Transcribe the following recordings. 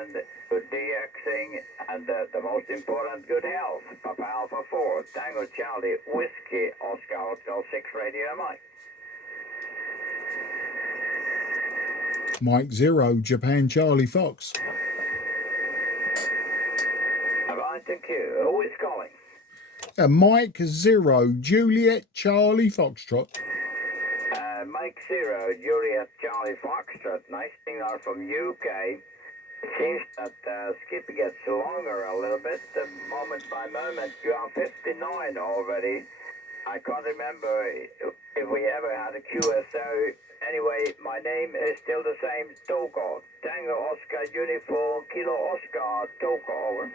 and good DXing, and the most important, good health. Papa Alpha 4, Tango Charlie, Whiskey, Oscar Hotel 6 Radio Mike. Mike 0, Japan Charlie Fox. Right, thank you. Who is calling? Mike 0, Juliet Charlie Foxtrot. Mike 0, Juliet Charlie Foxtrot. Nice signal from UK. It seems that skip gets longer a little bit, moment by moment. You are 59 already. I can't remember if we ever had a QSO. Anyway, my name is still the same, Toko. Tango Oscar Uniform Kilo Oscar Toko, over.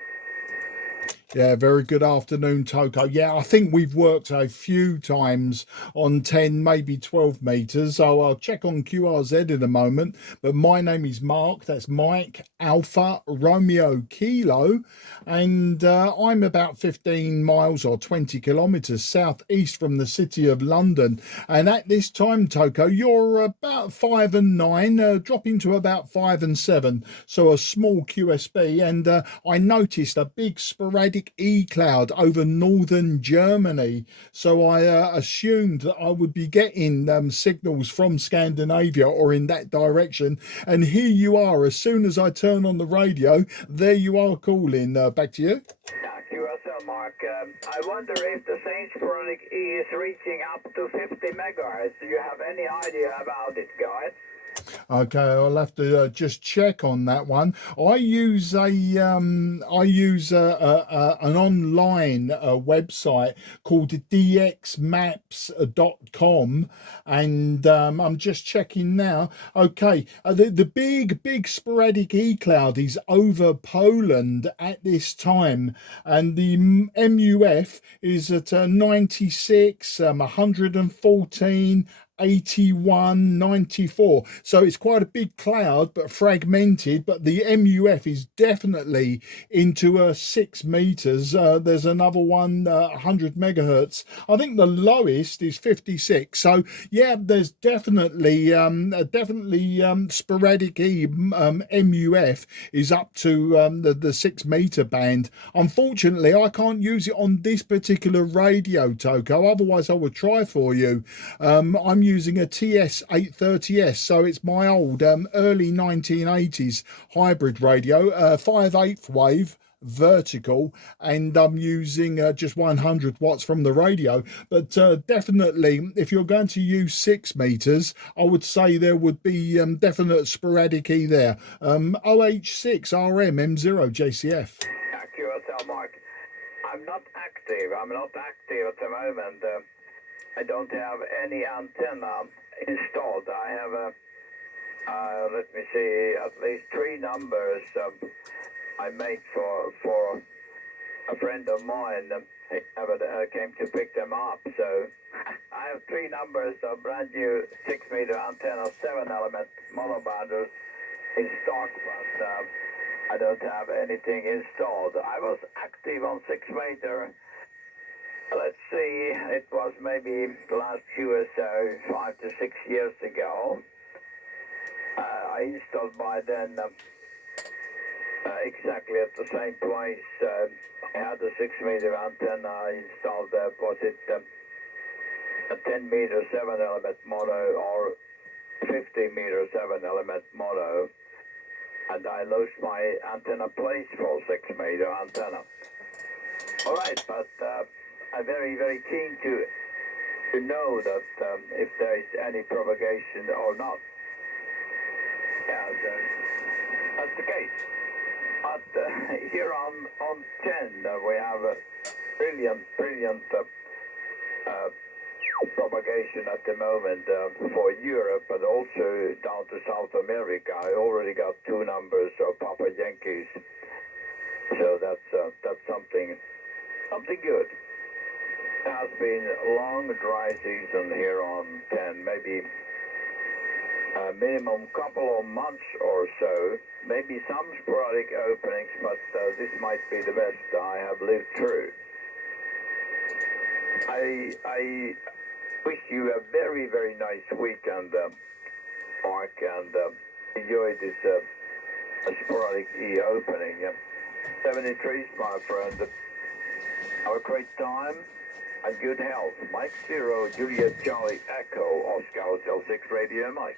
Yeah, very good afternoon, Toko. Yeah, I think we've worked a few times on 10, maybe 12 meters. So I'll check on QRZ in a moment. But my name is Mark. That's Mike Alpha Romeo Kilo. And I'm about 15 miles or 20 kilometers southeast from the city of London. And at this time, Toko, you're about 5 and 9, dropping to about 5 and 7. So a small QSB. And I noticed a big sporadic E-cloud over northern Germany, so I assumed that I would be getting signals from Scandinavia or in that direction, and here you are. As soon as I turn on the radio, there you are calling. Back to you. Thank you, Mark. I wonder if the same sporadic E is reaching up to 50 megahertz. Do you have any idea about it, guys? Okay, I'll have to just check on that one. I use an online website called dxmaps.com, and I'm just checking now. Okay, the big sporadic E cloud is over Poland at this time, and the MUF is at 96, 114. 81, 94. So it's quite a big cloud, but fragmented. But the MUF is definitely into 6 meters. There's another one, 100 megahertz. I think the lowest is 56. So yeah, there's definitely sporadic E MUF is up to the 6 meter band. Unfortunately, I can't use it on this particular radio, Toko. Otherwise, I would try for you. I'm using a TS-830S, so it's my old early 1980s hybrid radio, 5/8 wave vertical, and I'm using just 100 watts from the radio. But definitely, if you're going to use 6 meters, I would say there would be definite sporadic E there. OH6 RM M0 JCF. QSL Mark. I'm not active at the moment. I don't have any antenna installed. I have let me see, at least 3 numbers I made for a friend of mine. He never came to pick them up, so I have 3 numbers of brand new 6 meter antenna, 7 element monobanders in stock, but I don't have anything installed. I was active on 6 meter. Let's see, it was maybe the last QSO 5 to 6 years ago. I installed by then exactly at the same place. I had a 6 meter antenna. I installed, was it a 10 meter 7 element mono or 50 meter 7 element mono? And I lost my antenna place for 6 meter antenna. All right, but I'm very, very keen to know that if there is any propagation or not. Yeah, that's the case. But here on 10, we have a brilliant propagation at the moment for Europe, but also down to South America. I already got 2 numbers of Papa Yankees, so that's something good. It has been a long dry season here on 10, maybe a minimum couple of months or so, maybe some sporadic openings, but this might be the best I have lived through. I wish you a very, very nice weekend, Mark, and enjoy this a sporadic E opening. 73s, my friend. Have a great time and good health. Mike 0, Juliet Charlie Echo, Oscar Hotel 6 Radio, Mike.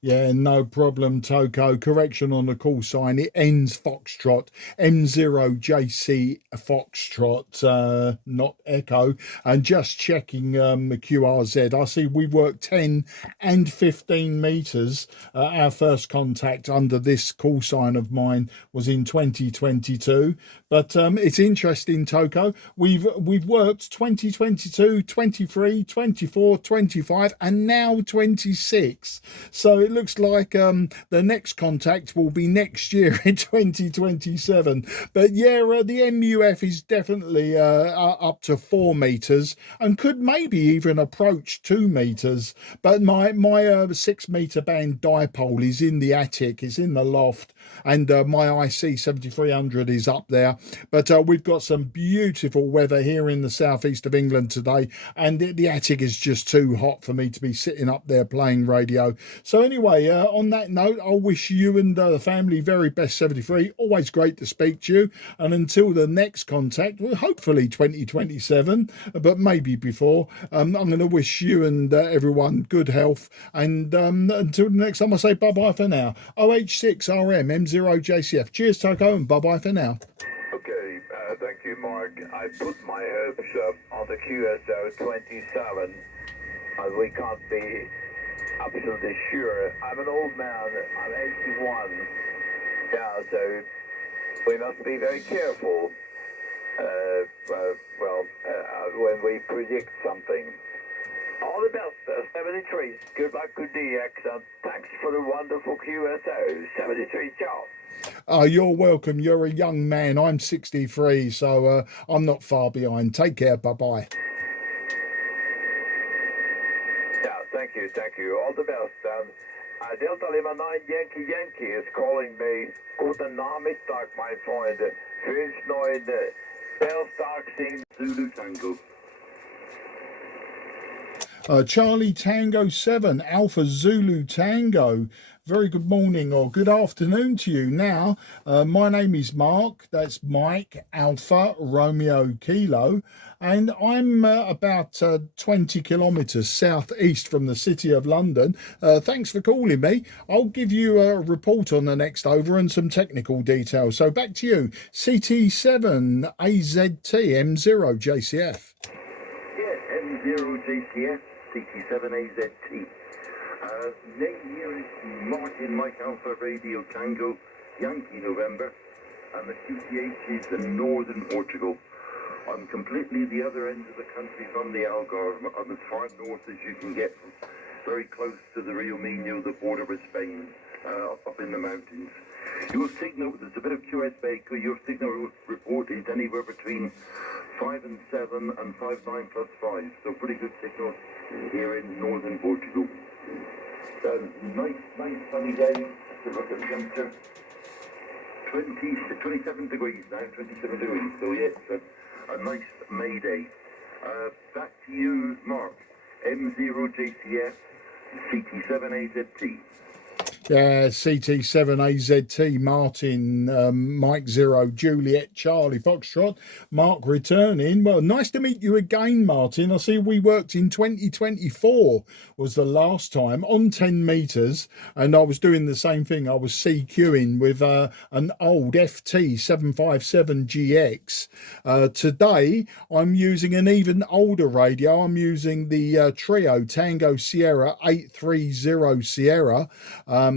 Yeah, no problem, Toko. Correction on the call sign. It ends Foxtrot, M0JC Foxtrot, not Echo. And just checking the QRZ, I see we worked 10 and 15 meters. Our first contact under this call sign of mine was in 2022. But it's interesting, Toko. We've worked 2022, 23, 24, 25, and now 26. So it looks like the next contact will be next year in 2027. But yeah, the MUF is definitely up to 4 meters and could maybe even approach 2 meters. But my 6 meter band dipole is in the attic, it's in the loft, and my IC 7300 is up there. But we've got some beautiful weather here in the southeast of England today, and the attic is just too hot for me to be sitting up there playing radio. So anyway, on that note, I'll wish you and the family very best 73. Always great to speak to you. And until the next contact, well, hopefully 2027, but maybe before, I'm going to wish you and everyone good health. And until the next time, I say bye-bye for now. OH6RM M0JCF. Cheers, Toko, and bye-bye for now. Okay, thank you, Mark. I put my hopes on the QSO 27, as we can't be absolutely sure. I'm an old man, I'm 81. Yeah, so we must be very careful when we predict something. All the best, 73. Good luck with DX, and thanks for the wonderful QSO. 73, ciao. You're welcome. You're a young man. I'm 63, so I'm not far behind. Take care. Bye-bye. Yeah, thank you. All the best. Delta Lima 9 Yankee is calling me. Guten Nachmittag, my friend. Finns nöjd. Bell Stark sing Zulu Tango. Charlie Tango 7, Alpha Zulu Tango. Very good morning or good afternoon to you. Now, my name is Mark. That's Mike Alpha Romeo Kilo. And I'm about 20 kilometres southeast from the city of London. Thanks for calling me. I'll give you a report on the next over and some technical details. So back to you. CT7 AZT M0JCF. Yeah, M0JCF. CT7AZT. Name here is Martin Mike Alpha Radio Tango Yankee November, and the QTH is in northern Portugal. I'm completely the other end of the country from the Algarve. I'm as far north as you can get, very close to the Rio Minho, the border with Spain, up in the mountains. Your signal, there's a bit of QSB, your signal report is anywhere between 5 and 7 and 5.9 plus 5, so pretty good signal here in northern Portugal. Nice sunny day. To look at the temperature. 27 degrees now, 27 degrees, so yeah, it's a nice May day. Back to you, Mark. M0JCF, CT7AZT. Yeah, CT7AZT, Martin, Mike 0, Juliet, Charlie, Foxtrot, Mark returning. Well, nice to meet you again, Martin. I see we worked in 2024 was the last time on 10 metres, and I was doing the same thing. I was CQing with an old FT757GX. Today, I'm using an even older radio. I'm using the Trio Tango Sierra 830 Sierra.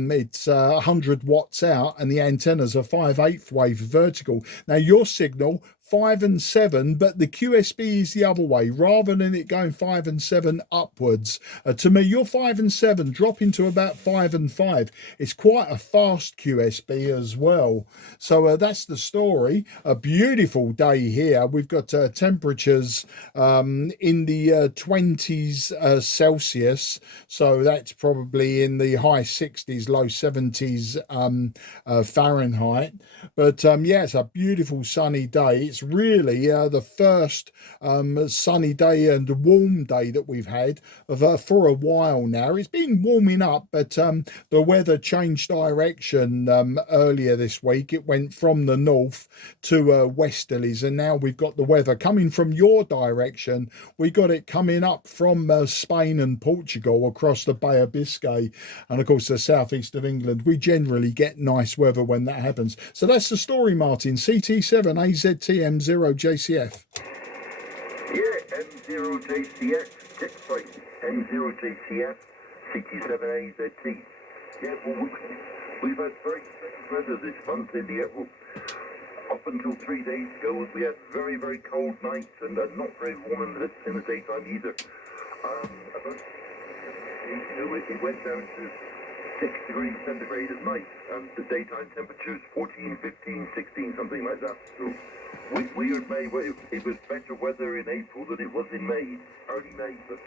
It's 100 watts out, and the antennas are 5/8 wave vertical. Now your signal 5 and 7, but the QSB is the other way, rather than it going 5 and 7 upwards. To me, your 5 and 7 drop into about 5 and 5. It's quite a fast QSB as well. So that's the story. A beautiful day here. We've got temperatures in the 20s Celsius, so that's probably in the high 60s, low 70s Fahrenheit. But yeah, it's a beautiful sunny day. it's really the first sunny day and warm day that we've had for a while now. It's been warming up, but the weather changed direction earlier this week. It went from the north to westerlies, and now we've got the weather coming from your direction. We got it coming up from Spain and Portugal across the Bay of Biscay, and of course the southeast of England. We generally get nice weather when that happens. So that's the story, Martin. CT7AZTM0JCF. Yeah, M0JCF, text point, M0JCF, CT7AZT. Yeah, well, we've had very strange weather this month in the April. Up until 3 days ago, we had very, very cold nights and not very warm in the daytime either. It went down to 6 degrees centigrade at night, and the daytime temperatures 14, 15, 16, something like that. So weird May. It was better weather in April than it was in May, early May, but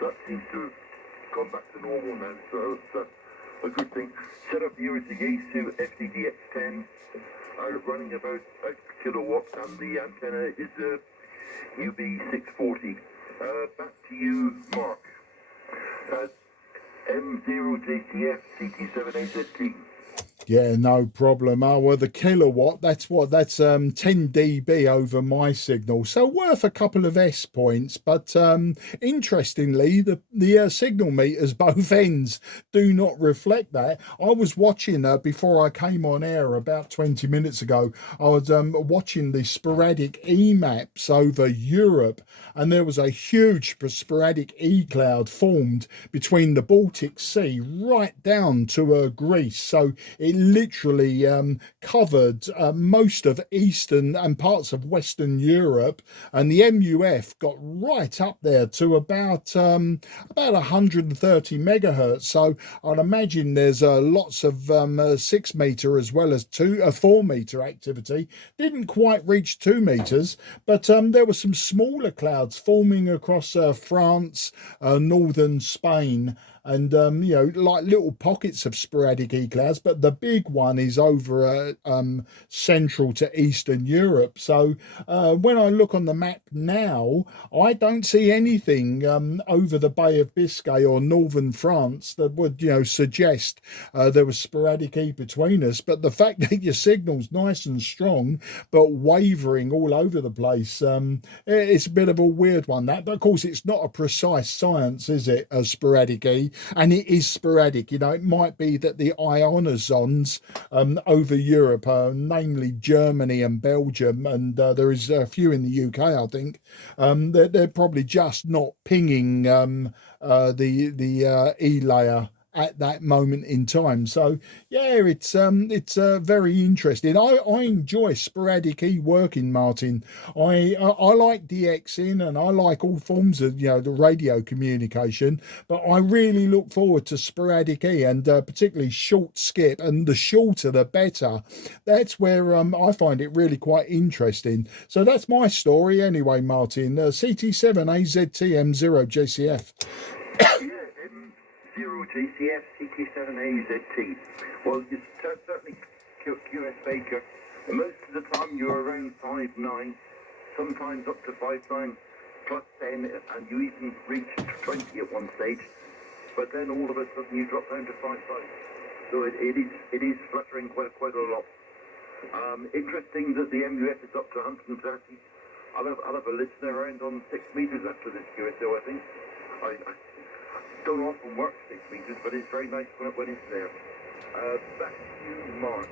that seems to have gone back to normal now, so it's a good thing. Set up here is the Yaesu FDDX10, running about a kilowatt, and the antenna is a UB640. Back to you, Mark. M0JCF CT7AZT. Yeah, no problem. Oh, well, the kilowatt, that's 10 dB over my signal. So worth a couple of S points. But interestingly, the signal meters, both ends, do not reflect that. I was watching, before I came on air about 20 minutes ago, I was watching the sporadic E maps over Europe, and there was a huge sporadic E cloud formed between the Baltic Sea right down to Greece. So it literally covered most of Eastern and parts of Western Europe, and the MUF got right up there to about 130 megahertz. So I'd imagine there's lots of 6 meter as well as 4 meter activity. Didn't quite reach 2 meters, but there were some smaller clouds forming across France, northern Spain, and like little pockets of sporadic E clouds, but the big one is over central to Eastern Europe. So when I look on the map now, I don't see anything over the Bay of Biscay or northern France that would suggest there was sporadic E between us. But the fact that your signal's nice and strong but wavering all over the place, it's a bit of a weird one, that. But of course it's not a precise science, is it, a sporadic E? And it is sporadic. It might be that the ionosons over Europe, namely Germany and Belgium, and there is a few in the UK, I think, they're probably just not pinging the E layer at that moment in time. So yeah, it's very interesting. I enjoy sporadic E working, Martin. I like DXing, and I like all forms of the radio communication, but I really look forward to sporadic E, and particularly short skip, and the shorter the better. That's where I find it really quite interesting. So that's my story anyway, Martin. CT7AZTM0JCF. JCF CT7AZT. Well, you're certainly QS Baker. Most of the time you're around 5'9", sometimes up to 5'9", plus 10, and you even reach 20 at one stage. But then all of a sudden you drop down to 5'5". So it is fluttering quite a lot. Interesting that the MUF is up to 130. I'll have a listener around on 6 meters after this QSO, I think. I don't often work 6 meters, but it's very nice when it's there. Back to you, Mark.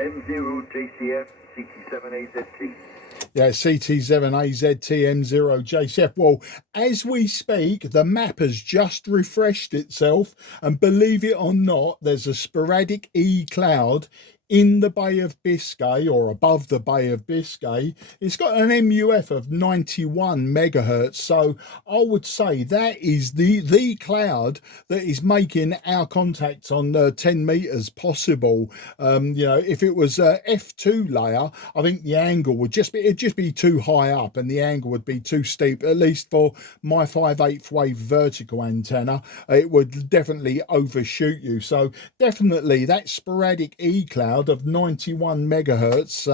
M0JCF CT7AZT. Yeah, CT7AZTM0JCF. Well, as we speak, the map has just refreshed itself, and believe it or not, there's a sporadic E cloud in the Bay of Biscay, or above the Bay of Biscay. It's got an MUF of 91 megahertz. So I would say that is the cloud that is making our contacts on 10 meters possible. If it was a F2 layer, I think the angle would just be too high up, and the angle would be too steep, at least for my 5/8 wave vertical antenna. It would definitely overshoot you. So definitely that sporadic E cloud cloud of 91 megahertz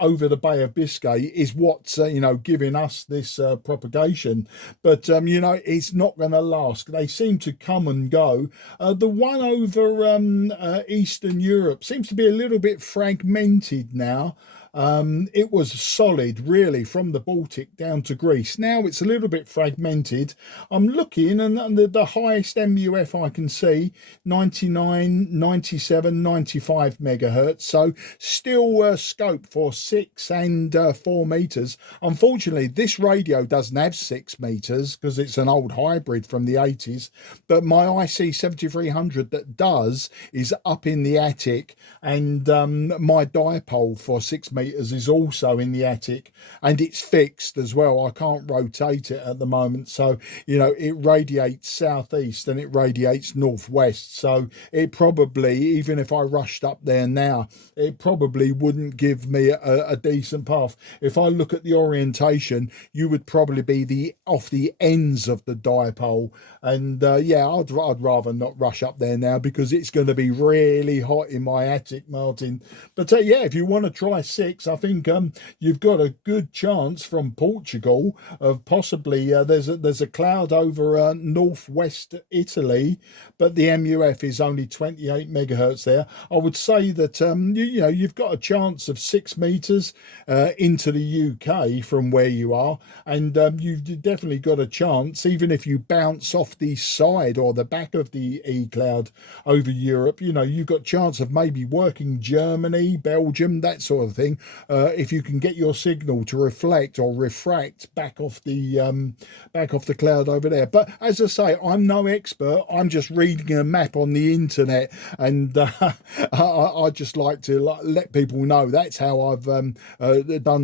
over the Bay of Biscay is what's giving us this propagation. But it's not going to last. They seem to come and go. The one over Eastern Europe seems to be a little bit fragmented now. It was solid, really, from the Baltic down to Greece. Now it's a little bit fragmented. I'm looking, and the highest MUF I can see, 99, 97, 95 megahertz. So still scope for 6 and 4 meters. Unfortunately, this radio doesn't have 6 meters because it's an old hybrid from the 80s. But my IC 7300 that does is up in the attic, and my dipole for 6 meters is also in the attic, and it's fixed as well. I can't rotate it at the moment, so it radiates southeast and it radiates northwest. So it probably, even if I rushed up there now, it probably wouldn't give me a decent path. If I look at the orientation, you would probably be off the ends of the dipole, and I'd rather not rush up there now because it's going to be really hot in my attic, Martin. But if you want to try 6, I think you've got a good chance from Portugal of possibly there's a cloud over northwest Italy, but the MUF is only 28 megahertz there. I would say that you've got a chance of 6 meters into the UK from where you are, and you've definitely got a chance, even if you bounce off the side or the back of the E cloud over Europe. You've got chance of maybe working Germany, Belgium, that sort of thing. If you can get your signal to reflect or refract back off the cloud over there. But as I say, I'm no expert. I'm just reading a map on the internet, and I just like to let people know that's how I've done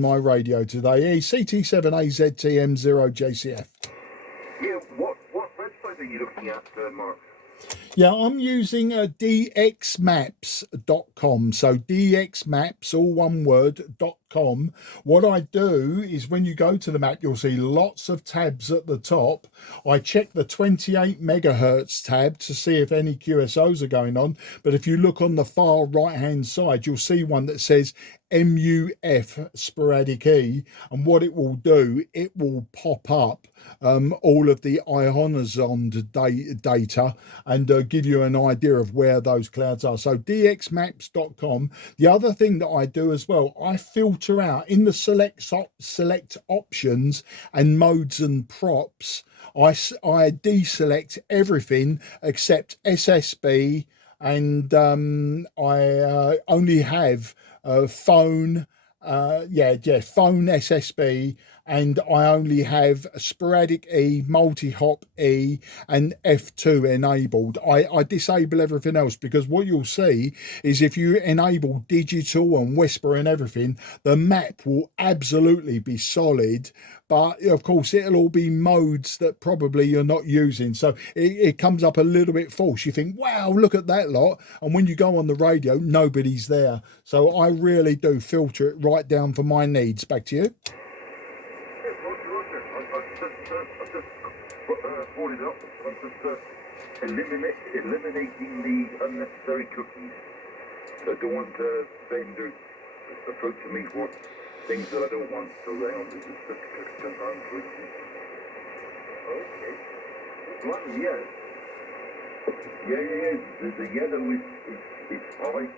my radio today. CT7AZTM0JCF. Yeah, what website are you looking at, Mark? Yeah, I'm using dxmaps.com. So dxmaps, all one word, .com. What I do is when you go to the map, you'll see lots of tabs at the top. I check the 28 megahertz tab to see if any QSOs are going on. But if you look on the far right-hand side, you'll see one that says MUF sporadic E, and what it will do, it will pop up all of the ionizond data and give you an idea of where those clouds are. So dxmaps.com. The other thing that I do as well, I filter out in the select options and modes and props. I deselect everything except SSB, and I only have phone, phone SSB, and I only have sporadic E, multi-hop E, and F2 enabled. I disable everything else because what you'll see is if you enable digital and whisper and everything, the map will absolutely be solid, but of course it'll all be modes that probably you're not using, so it comes up a little bit false. You think, wow, look at that lot, and when you go on the radio, nobody's there. So I really do filter it right down for my needs. Back to you. Brought it up. I'm just eliminating the unnecessary cookies. I don't want vendors approaching me for things that I don't want. So hang on, this is just confirmed. Okay. One, yes. Yeah. The yellow is high.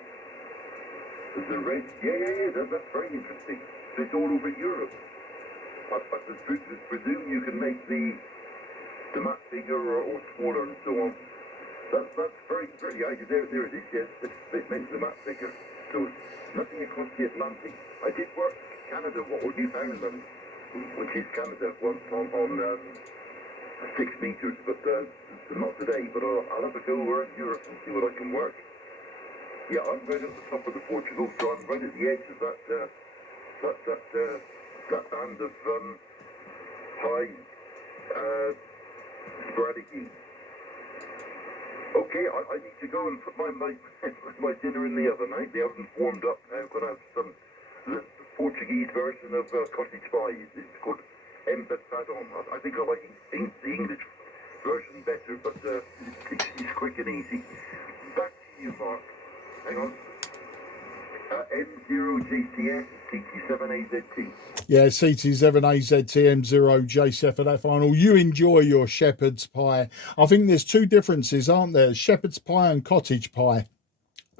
The red, that's very interesting. So it's all over Europe. I presume you can make the map bigger or smaller and so on. That's very, there it is, yes. It makes the map bigger. So nothing across the Atlantic. I did work Canada or Newfoundland, which is Canada, once on 6 meters, but not today. But I'll have to go around Europe and see what I can work. Yeah, I'm right at the top of the Portugal, so I'm right at the edge of that band of high sporadic E. Okay, I need to go and put my dinner in the oven. The oven's warmed up now. I'm going to have the Portuguese version of cottage pie. It's called empatadon. I think I like the English version better, but it's quick and easy. Back to you, Mark. Hang on. M0JCS CT7AZT. Yeah, CT7AZTM0JC for that final. You enjoy your shepherd's pie. I think there's two differences, aren't there? Shepherd's pie and cottage pie.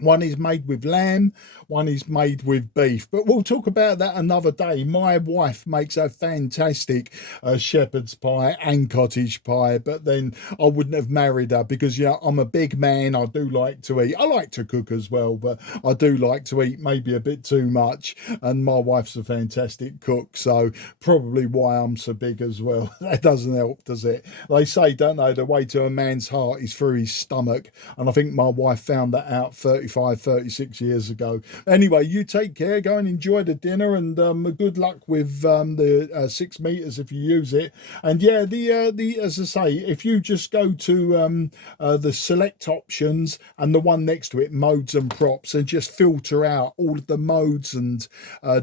One is made with lamb, one is made with beef. But we'll talk about that another day. My wife makes a fantastic shepherd's pie and cottage pie, but then I wouldn't have married her because, yeah, I'm a big man. I do like to eat. I like to cook as well, but I do like to eat maybe a bit too much. And my wife's a fantastic cook, so probably why I'm so big as well. That doesn't help, does it? They say, don't they, the way to a man's heart is through his stomach. And I think my wife found that out 36 years ago. Anyway, you take care, go and enjoy the dinner, and good luck with the 6 meters if you use it. And yeah, the as I say, if you just go to the select options and the one next to it, modes and props, and just filter out all of the modes and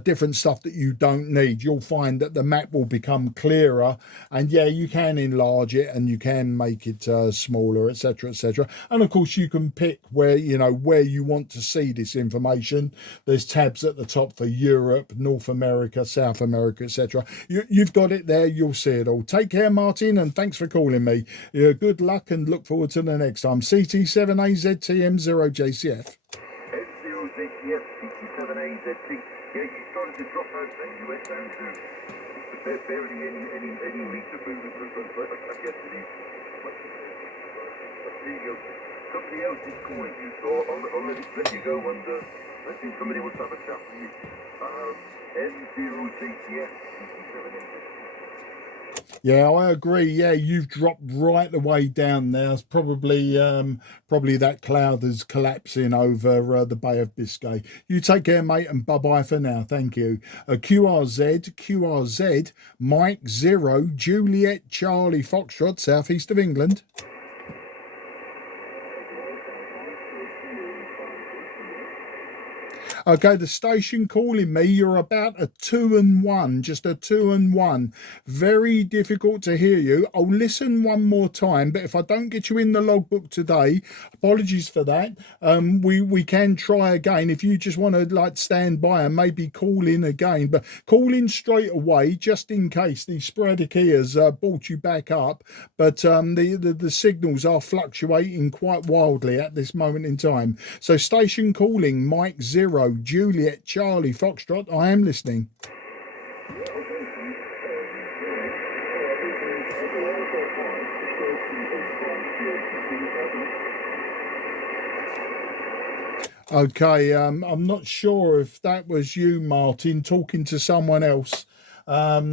different stuff that you don't need, you'll find that the map will become clearer. And yeah, you can enlarge it and you can make it smaller, etc., etc. And of course, you can pick where you want to see this information. There's tabs at the top for Europe, North America, South America, etc. You've got it there. You'll see it all. Take care, Martin, and thanks for calling me. Good luck and look forward to the next time. CT7AZTM0JCF. M0JCS CT7AZT. Yeah, you started to drop out then. You went down to barely any meter movement. I guess it is. There you go. Somebody else is calling you, so I'll let you go and I think somebody wants to have a chat with you. M0JCS CT7AZT. Yeah, I agree. Yeah, you've dropped right the way down there. It's probably that cloud is collapsing over the Bay of Biscay. You take care, mate, and bye-bye for now. Thank you. QRZ, Mike 0, Juliet Charlie Foxtrot, southeast of England. Okay, the station calling me, you're about a 2 and 1, just a 2 and 1. Very difficult to hear you. I'll listen one more time, but if I don't get you in the logbook today, apologies for that. We can try again. If you just want to stand by and maybe call in again, but call in straight away just in case the sporadic ears brought you back up. But the signals are fluctuating quite wildly at this moment in time. So station calling, Mike 0, Juliet Charlie Foxtrot, I am listening. Okay, I'm not sure if that was you, Martin, talking to someone else. I've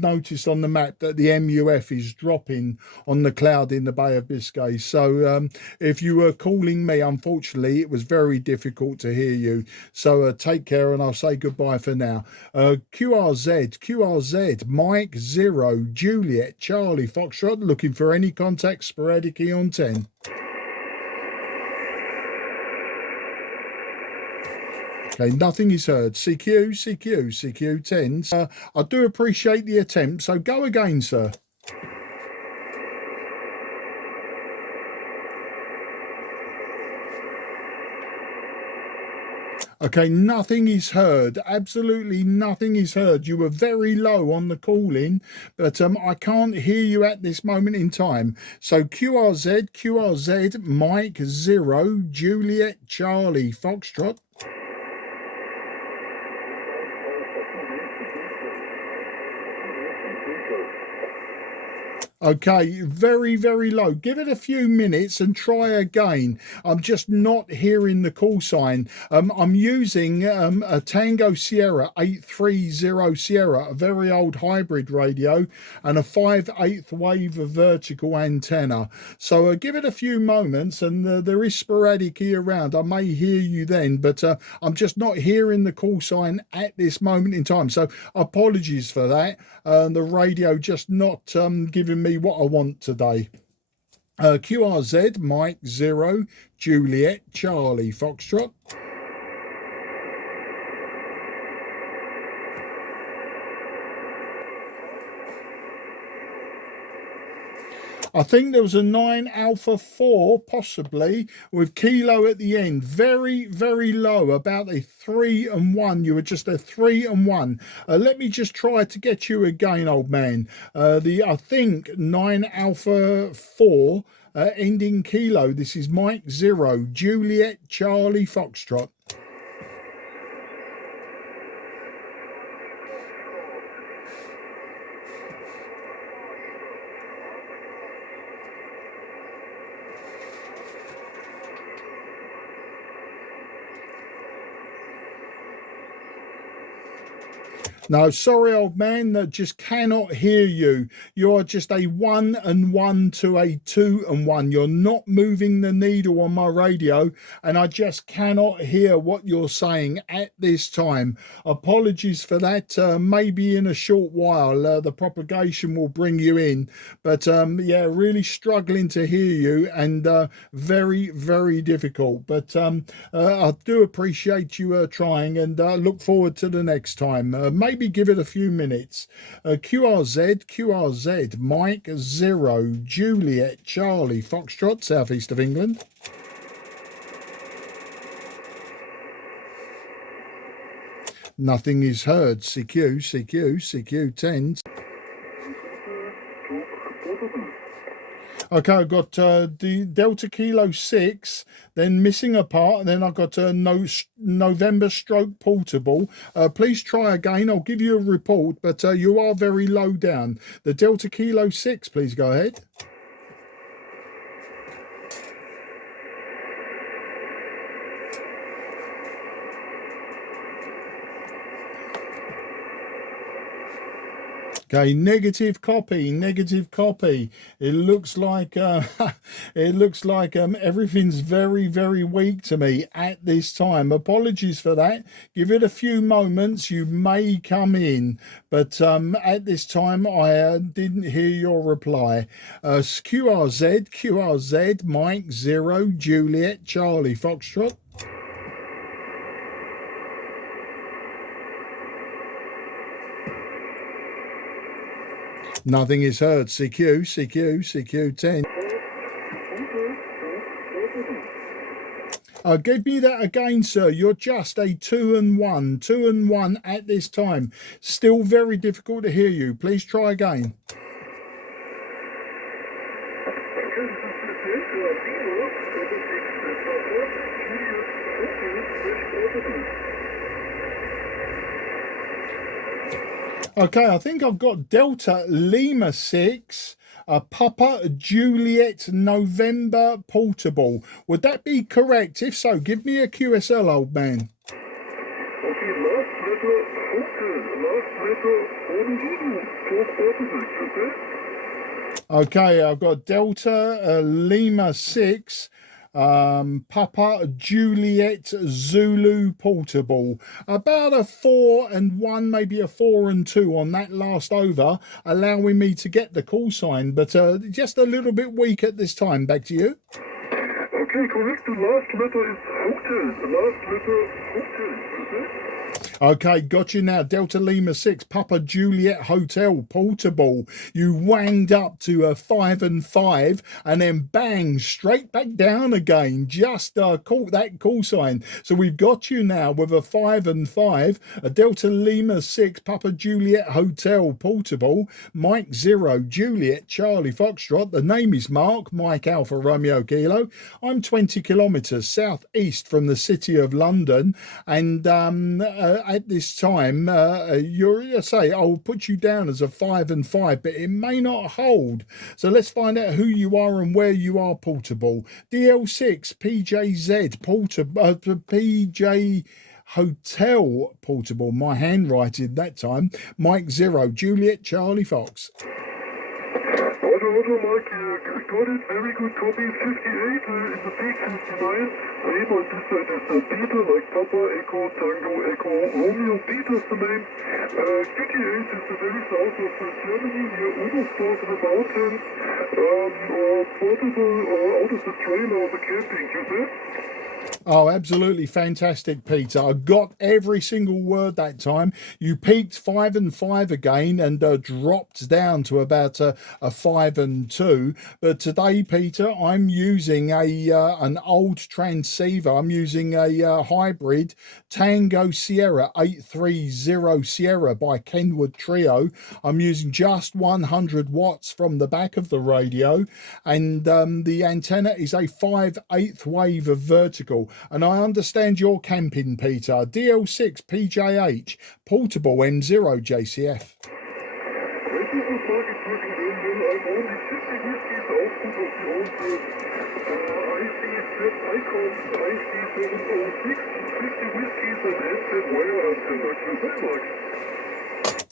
noticed on the map that the MUF is dropping on the cloud in the Bay of Biscay. So if you were calling me, unfortunately, it was very difficult to hear you. So take care, and I'll say goodbye for now. QRZ, Mike 0, Juliet, Charlie, Foxtrot, looking for any contact, sporadic on 10. Okay, nothing is heard. CQ 10. I do appreciate the attempt, so go again, sir. Okay, nothing is heard. Absolutely nothing is heard. You were very low on the call-in, but I can't hear you at this moment in time. So QRZ, Mike 0, Juliet, Charlie, Foxtrot. Okay, very, very low. Give it a few minutes and try again. I'm just not hearing the call sign. I'm using a Tango Sierra 830 Sierra, a very old hybrid radio, and a 5/8 wave vertical antenna. So give it a few moments, and there is sporadic here around. I may hear you then, but I'm just not hearing the call sign at this moment in time. So apologies for that. The radio just not giving me what I want today. QRZ, Mike 0, Juliet, Charlie, Foxtrot. I think there was a 9 Alpha 4, possibly, with Kilo at the end. Very, very low, about a 3 and 1. You were just a 3 and 1. Let me just try to get you again, old man. I think 9 Alpha 4, ending Kilo. This is Mike 0, Juliet Charlie Foxtrot. No, sorry, old man, that just cannot hear you. You are just a 1 and 1 to a 2 and 1. You're not moving the needle on my radio, and I just cannot hear what you're saying at this time. Apologies for that. Maybe in a short while, the propagation will bring you in. But yeah, really struggling to hear you, and very, very difficult. But I do appreciate you trying, and look forward to the next time. Maybe give it a few minutes. QRZ, Mike 0, Juliet Charlie Foxtrot, southeast of England. Nothing is heard. CQ 10. Okay, I've got the Delta Kilo 6, then missing a part, and then I've got November stroke portable. Please try again. I'll give you a report, but you are very low down. The Delta Kilo 6, please go ahead. Okay, negative copy. It looks like everything's very, very weak to me at this time. Apologies for that. Give it a few moments. You may come in, but at this time I didn't hear your reply. QRZ, Mike 0, Juliet Charlie Foxtrot. Nothing is heard. CQ 10. Give me that again, sir. You're just a 2 and 1. 2 and 1 at this time. Still very difficult to hear you. Please try again. Okay, I think I've got Delta Lima 6, Papa Juliet November portable. Would that be correct? If so, give me a QSL, old man. Okay, last letter, Okay, I've got Delta Lima 6, Papa Juliet Zulu portable. About a 4 and 1, maybe a 4 and 2 on that last over, allowing me to get the call sign, but just a little bit weak at this time. Back to you. Okay, correct. The last letter is hotel. The last letter, hotel. Okay? Okay, got you now. Delta Lima 6, Papa Juliet Hotel portable. You wanged up to a 5 and 5, and then bang, straight back down again. Just caught that call sign. So we've got you now with a 5 and 5, a Delta Lima 6, Papa Juliet Hotel portable, Mike 0, Juliet Charlie Foxtrot. The name is Mark, Mike Alpha Romeo Kilo. I'm 20 kilometres southeast from the city of London, and at this time, I'll put you down as a 5 and 5, but it may not hold. So let's find out who you are and where you are portable. DL6 PJZ portable, PJ Hotel portable. My handwriting that time. Mike 0, Juliet Charlie Fox. Auto, Mike, got it. Very good copy. 58 in the peak, 59. Name on this side is Peter, like Papa, Echo, Tango, Echo, Romeo. Peter's the name. 58 is the very south of Germany, near Oberstdorf in the mountains. Portable out of the trailer of the camping, you see? Oh, absolutely fantastic, Peter. I got every single word that time. You peaked 5 and 5 again and dropped down to about a 5 and 2. But today, Peter, I'm using an old transceiver. I'm using a hybrid Tango Sierra 830 Sierra by Kenwood Trio. I'm using just 100 watts from the back of the radio, and the antenna is a 5/8 wave of vertical. And I understand you're camping, Peter. DL6 PJH, portable M0 JCF.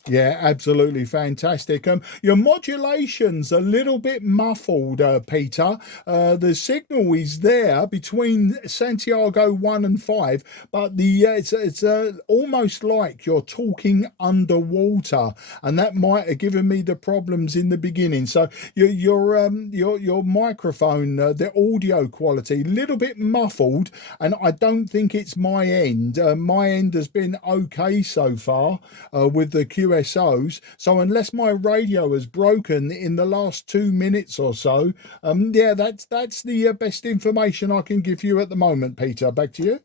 Yeah, absolutely fantastic. Your modulation's a little bit muffled, Peter. The signal is there between Santiago 1 and 5, but it's almost like you're talking underwater, and that might have given me the problems in the beginning. So your microphone, the audio quality, a little bit muffled, and I don't think it's my end. My end has been okay so far with the QSOs. So unless my radio has broken in the last 2 minutes or so, yeah, that's the best information I can give you at the moment, Peter. Back to you.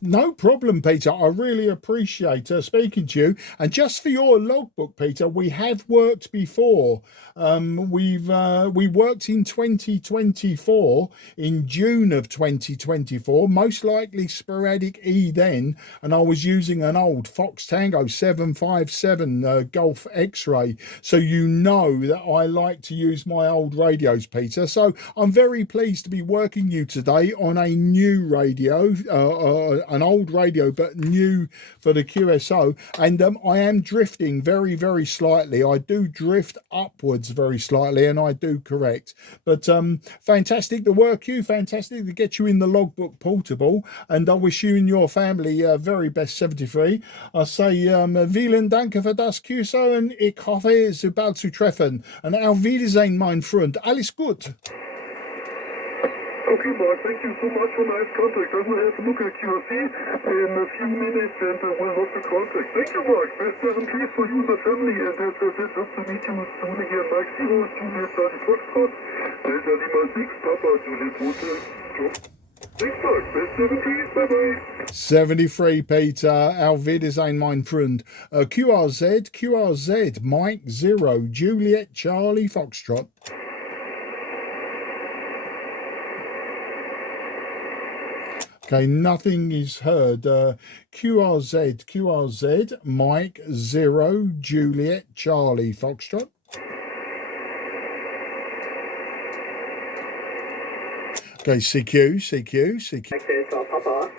No problem, Peter. I really appreciate speaking to you. And just for your logbook, Peter, we have worked before. We worked in 2024, in June of 2024, most likely sporadic E then, and I was using an old Fox Tango 757 Golf X-ray. So you know that I like to use my old radios, Peter. So I'm very pleased to be working you today on a new radio, an old radio, but new for the QSO. And I am drifting very, very slightly. I do drift upwards very slightly, and I do correct. But fantastic to work you, fantastic to get you in the logbook portable. And I wish you and your family very best 73. I say vielen Dank für das QSO und ich hoffe, so bald zu treffen. Und auf Wiedersehen, mein Freund. Alles gut. Okay, Mark, thank you so much for nice contact. I will have a look at QRC in a few minutes and will log the contact. Thank you, Mark. Best and peace for you and the family. And as I said, hope to meet you soon again. Mike 0, Juliet 30 Foxtrot, Delta Lima 6, Papa Juliet Hotel. Thanks, Mark. Best and peace. Bye-bye. 73, Peter. Auf Wiedersehen, mein Freund. QRZ, Mike 0, Juliet Charlie Foxtrot. Okay, nothing is heard. QRZ, Mike 0, Juliet, Charlie, Foxtrot. Okay, CQ. Papa.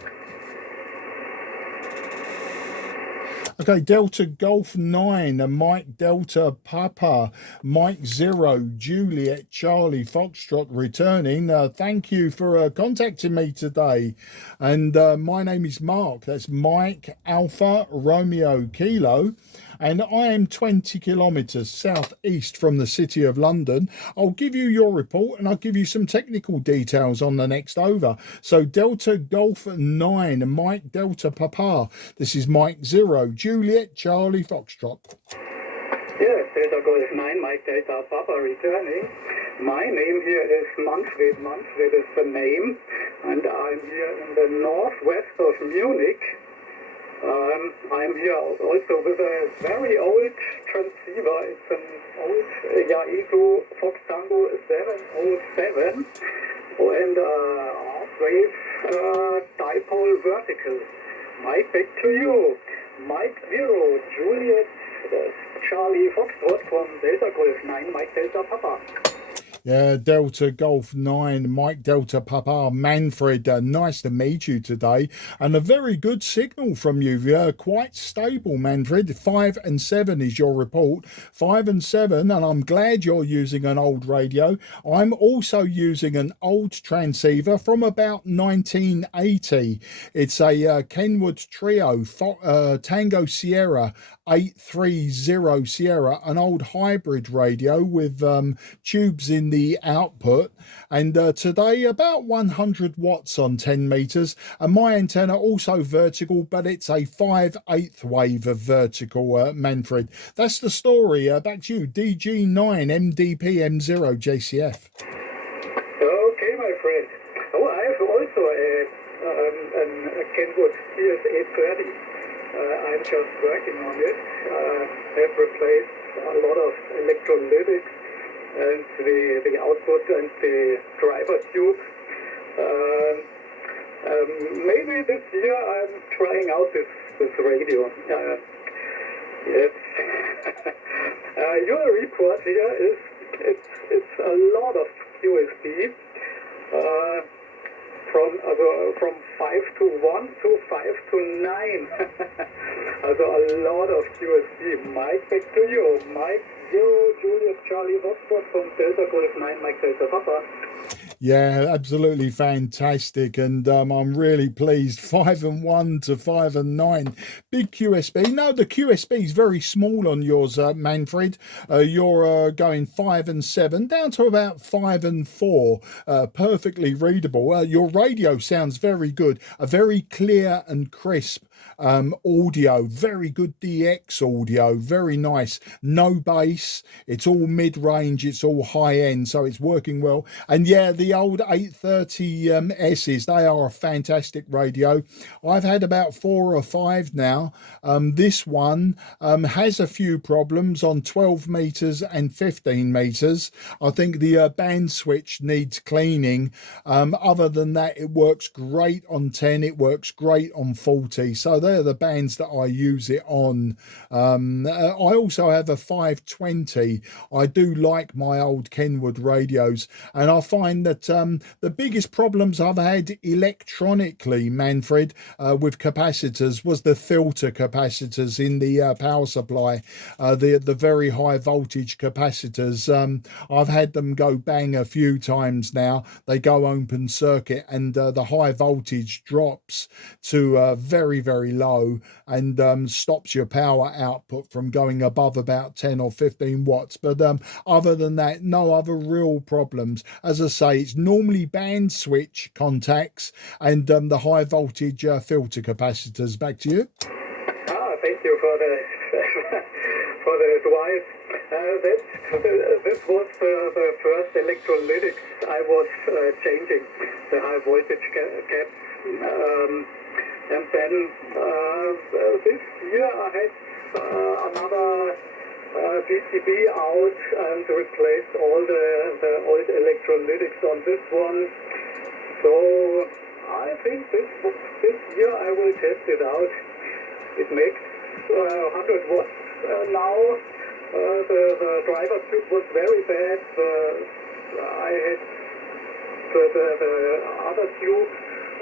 Okay, Delta Golf 9, Mike Delta Papa, Mike 0, Juliet Charlie Foxtrot returning. Thank you for contacting me today. And my name is Mark. That's Mike Alpha Romeo Kilo. And I am 20 kilometres southeast from the City of London. I'll give you your report and I'll give you some technical details on the next over. So Delta Golf 9, Mike Delta Papa. This is Mike 0, Juliet Charlie Foxtrot. Yes, Delta Golf 9, Mike Delta Papa returning. My name here is Manfred. Manfred is the name. And I'm here in the northwest of Munich. I'm here also with a very old transceiver. It's an old Yaesu Fox Tango 707 and half-wave dipole vertical. Mike, back to you. Mike 0, Juliet Charlie Foxtrot from Delta Golf 9, Mike Delta Papa. Yeah, Delta Golf 9, Mike Delta Papa, Manfred, nice to meet you today. And a very good signal from you. Quite stable, Manfred. 5 and 7 is your report. 5 and 7, and I'm glad you're using an old radio. I'm also using an old transceiver from about 1980. It's a Kenwood Trio Tango Sierra 830 Sierra, an old hybrid radio with tubes in the output, and today about 100 watts on 10 meters, and my antenna also vertical, but it's a 5/8 wave of vertical. Manfred, that's the story. Back to you. DG9 MDP M0 JCF. Okay, my friend. Oh, I have also a Kenwood TS-830. I'm just working on it. Have replaced a lot of electrolytics and the output and the driver tube. Maybe this year I'm trying out this radio. Yes. Your report here is it's a lot of USB. From 5 to 1 to 5 to 9. Also a lot of USB. Mike, back to you. Mike, Julius Charlie Foxtrot from Delta Golf 9, Mike Delta Papa. Yeah, absolutely fantastic, and I'm really pleased. 5 and 1 to 5 and 9. Big QSB. No, the QSB is very small on yours, Manfred. You're going 5 and 7 down to about 5 and 4. Perfectly readable. Your radio sounds very good. A very clear and crisp audio, very good DX audio, very nice. No bass, it's all mid-range, it's all high-end, so it's working well. And yeah, the old 830Ss, they are a fantastic radio. I've had about 4 or 5 now. This one has a few problems on 12 meters and 15 meters. I think the band switch needs cleaning. Other than that, it works great on 10, it works great on 40. So they're the bands that I use it on. I also have a 520. I do like my old Kenwood radios, and I find that the biggest problems I've had electronically, Manfred, with capacitors was the filter capacitors in the power supply, the very high voltage capacitors. I've had them go bang a few times now. They go open circuit, and the high voltage drops to very, very low, and stops your power output from going above about 10 or 15 watts. But other than that, no other real problems. As I say, it's normally band switch contacts and the high voltage filter capacitors. Back to you. Thank you for the for the advice. This was the first electrolytics I was changing, the high voltage caps. And then this year I had another PCB out and replaced all the old electrolytics on this one. So I think this year I will test it out. It makes 100 watts now. The driver tube was very bad. I had the other tube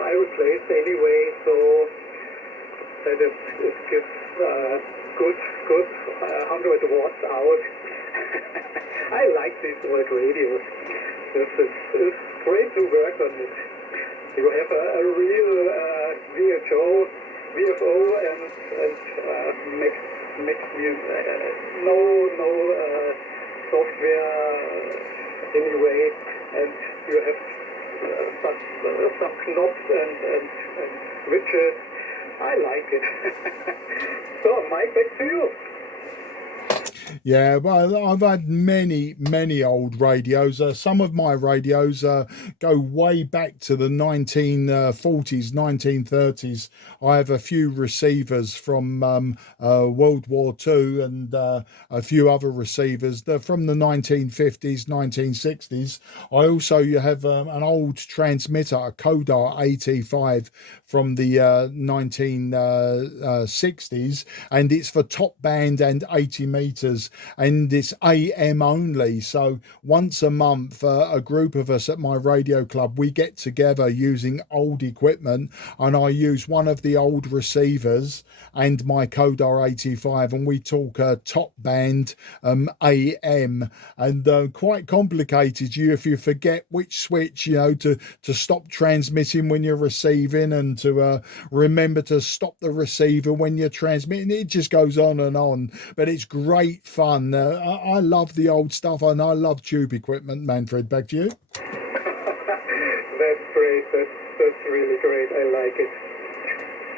I replaced anyway, so that it gives good 100 watts out. I like these old radios. It's great to work on it. You have a real VFO and mix no software anyway, and you have some knobs and switches. I like it. So, Mike, back to you. Yeah, well, I've had many old radios. Some of my radios go way back to the 1940s, 1930s. I have a few receivers from World War II and a few other receivers from the 1950s, 1960s. I also have an old transmitter, a Kodar AT5 from the 1960s, and it's for top band and 80 meters. meters, and it's AM only. So once a month, a group of us at my radio club, we get together using old equipment, and I use one of the old receivers and my Kodar 85, and we talk top band AM, and quite complicated. If you forget which switch, to stop transmitting when you're receiving, and to remember to stop the receiver when you're transmitting, it just goes on and on. But it's great fun. I love the old stuff, and I love tube equipment. Manfred, back to you. That's great. That's really great. I like it.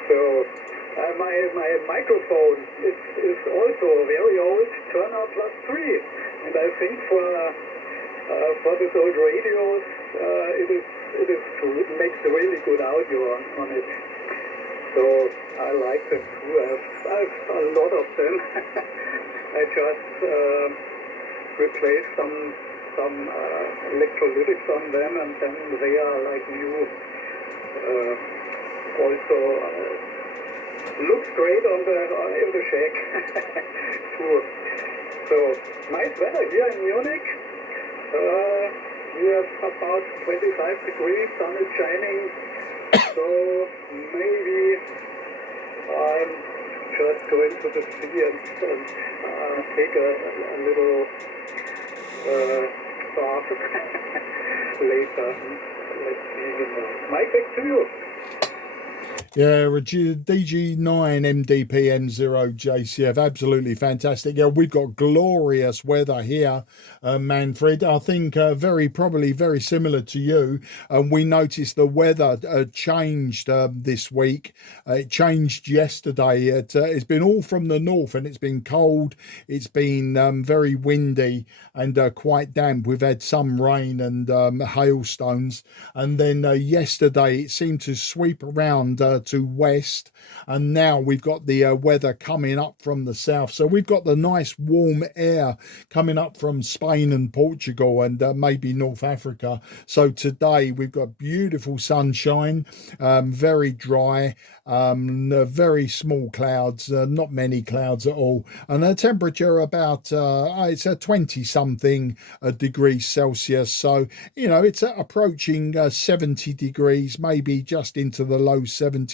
So my microphone is also very old, Turner plus 3, and I think for these old radios, it makes really good audio on it. So I like that too. I've a lot of them. I just replaced some electrolytics on them, and then they are like new. Also looks great in the shack too. So nice weather here in Munich. We have about 25 degrees, sun is shining. So maybe I'm just going to the sea and take a little bath later. Let's see. Mike, back to you. Yeah, DG9 MDPM0 JCF, absolutely fantastic. Yeah, we've got glorious weather here, Manfred. I think probably very similar to you. We noticed the weather changed this week. It changed yesterday. It's been all from the north, and it's been cold. It's been very windy and quite damp. We've had some rain and hailstones, and then yesterday it seemed to sweep around to west, and now we've got the weather coming up from the south. So we've got the nice warm air coming up from Spain and Portugal, and maybe North Africa. So today we've got beautiful sunshine, very dry, very small clouds, not many clouds at all, and the temperature about it's a 20 something degrees Celsius. So it's approaching 70 degrees, maybe just into the low 70s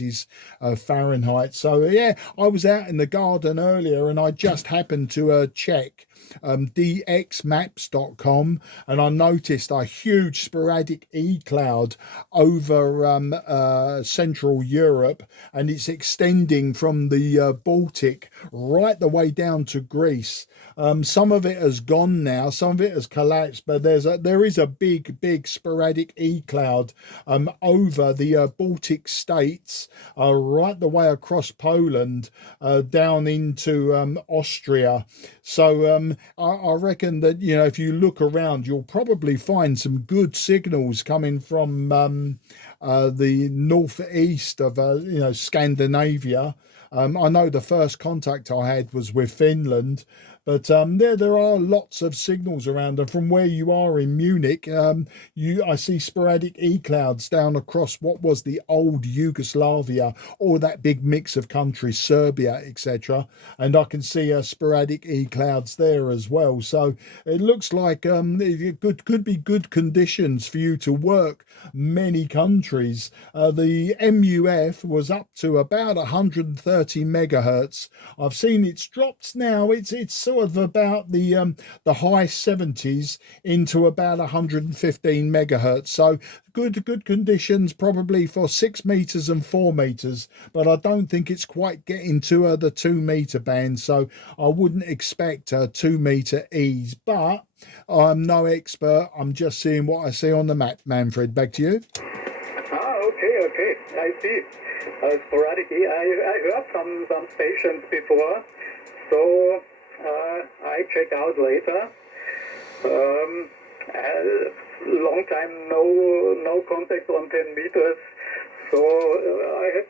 Fahrenheit. So yeah, I was out in the garden earlier, and I just happened to check dxmaps.com, and I noticed a huge sporadic E-cloud over Central Europe, and it's extending from the Baltic right the way down to Greece. Some of it has gone now, some of it has collapsed, but there is a big sporadic E-cloud over the Baltic states, right the way across Poland, down into Austria. So I reckon that if you look around, you'll probably find some good signals coming from the northeast of Scandinavia. I know the first contact I had was with Finland, but there are lots of signals around, and from where you are in Munich, I see sporadic E-clouds down across what was the old Yugoslavia, or that big mix of countries, Serbia, etc. And I can see sporadic E-clouds there as well. So it looks like it could be good conditions for you to work many countries. The MUF was up to about 130 megahertz. I've seen it's dropped now. It's sort of about the high 70s into about 115 megahertz. So good conditions probably for 6 meters and 4 meters, but I don't think it's quite getting to the 2 meter band. So I wouldn't expect 2 meter E's, but I'm no expert. I'm just seeing what I see on the map. Manfred, back to you. Okay, I see. Sporadic, I heard some stations before, so I check out later. Long time no contact on 10 meters, so I had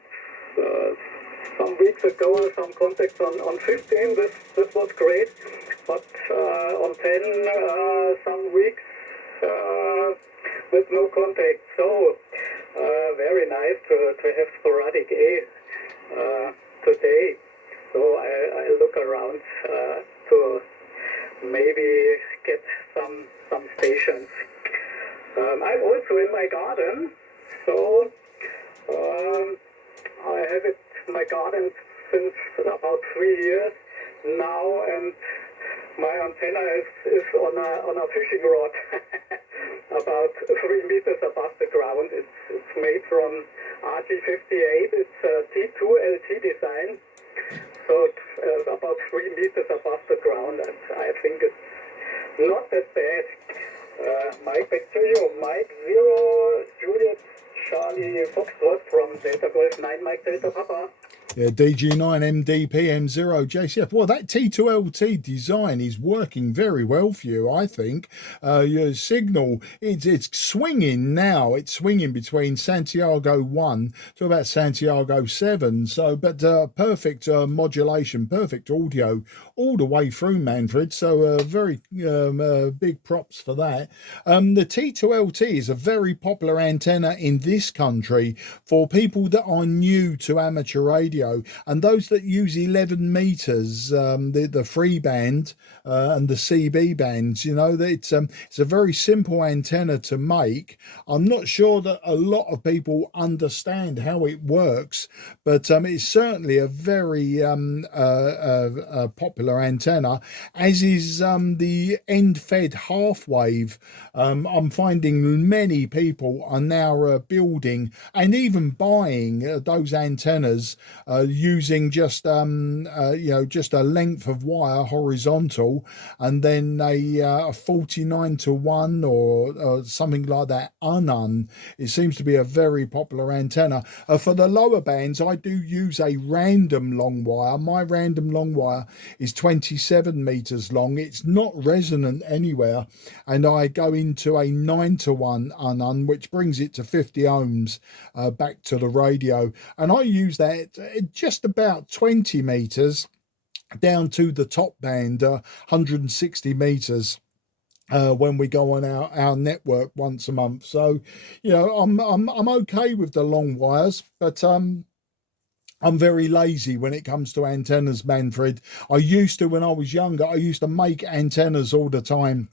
some weeks ago some contacts on 15. This was great, but on 10 some weeks with no contact. So very nice to have sporadic A today. So I look around to maybe get some stations. I'm also in my garden, so I have it my garden since about 3 years now, and my antenna is on a fishing rod, about 3 meters above the ground. It's made from RG58. It's a T2LT design, so it's about 3 meters above the ground, and I think it's not that bad. Mike, back to you. Mike 0 Juliet Charlie Foxtrot from Delta Golf 9 Mike Delta Papa. Yeah, DG9 MDPM0 JCF. Well, that T2LT design is working very well for you, I think. Your signal, it's swinging now. It's swinging between Santiago 1 to about Santiago 7. So, but perfect modulation, perfect audio all the way through, Manfred. So, very big props for that. The T2LT is a very popular antenna in this country for people that are new to amateur radio. And those that use 11 meters, the free band and the CB bands, you know, it's a very simple antenna to make. I'm not sure that a lot of people understand how it works, but it's certainly a very popular antenna, as is the end-fed half-wave. I'm finding many people are now building and even buying those antennas using just just a length of wire horizontal, and then a 49-to-1 or something like that unun. It seems to be a very popular antenna. For the lower bands, I do use a random long wire. My random long wire is 27 meters long. It's not resonant anywhere, and I go into a 9-to-1 unun, which brings it to 50 ohms back to the radio, and I use that just about 20 meters down to the top band, 160 meters. When we go on our network once a month. So, you know, I'm okay with the long wires, but I'm very lazy when it comes to antennas, Manfred. I used to, when I was younger, I used to make antennas all the time.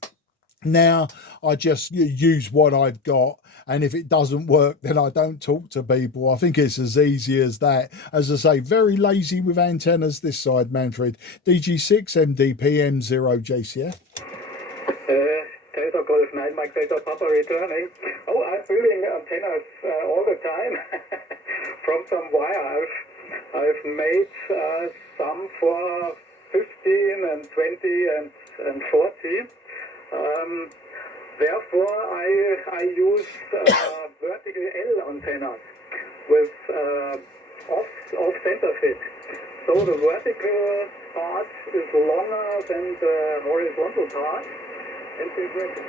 Now I just use what I've got, and if it doesn't work, then I don't talk to people. I think it's as easy as that. As I say, very lazy with antennas this side, Manfred. DG6 MDPM0 JCF. Delta Golf 9 Mike Delta Papa returning. Oh, I'm building antennas all the time from some wire. I've made some for 15 and 20 and 40. Therefore, I use vertical L antennas with off center fit. So the vertical part is longer than the horizontal part, and the vertical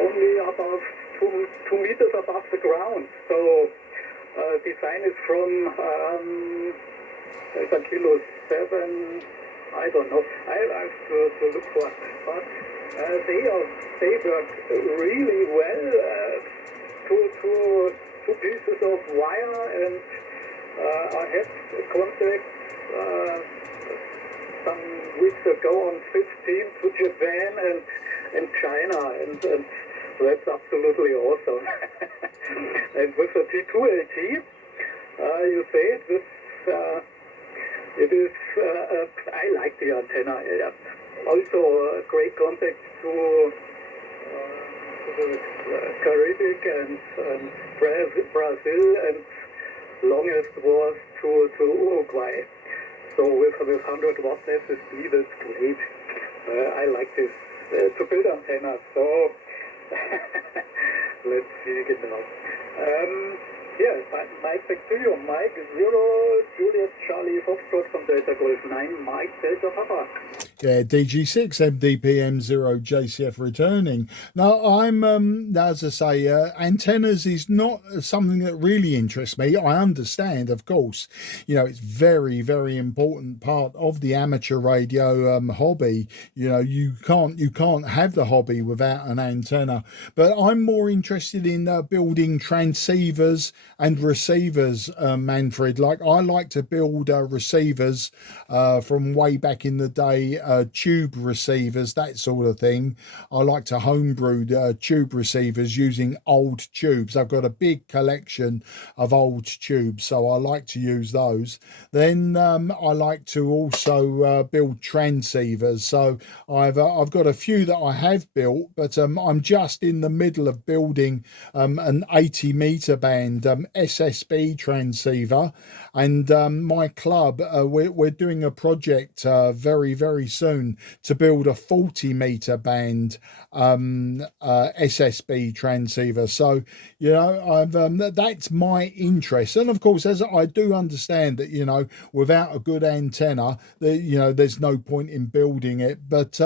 only about two meters above the ground. So design is from Kilo 7. I don't know. I have to look for it. But they work really well. Two pieces of wire, and I had contact some weeks ago on 15 to Japan and China, and that's absolutely awesome. And with the T2LT, you say this. It is, I like the antenna. Also, great contact to the Caribbean and Brazil, and longest was to Uruguay. So with 100 watt SSB, that's great. I like this to build antennas. So let's see it now. Yes, Mike, back to you. Mike 0 Juliet Charlie Foxtrot from Delta Golf 9 Mike Delta Papa. Yeah, DG6 MDPM0 JCF returning. Now, as I say, antennas is not something that really interests me. I understand, of course, it's very, very important part of the amateur radio hobby. You can't have the hobby without an antenna. But I'm more interested in building transceivers and receivers, Manfred. Like I like to build receivers from way back in the day, tube receivers, that sort of thing. I like to homebrew tube receivers using old tubes. I've got a big collection of old tubes, so I like to use those. Then I like to also build transceivers. So I've got a few that I have built, but I'm just in the middle of building an 80 meter band SsB transceiver, and my club we're doing a project very, very soon to build a 40 meter band SsB transceiver. So I've that's my interest, and of course, as I do understand that without a good antenna, there's no point in building it. But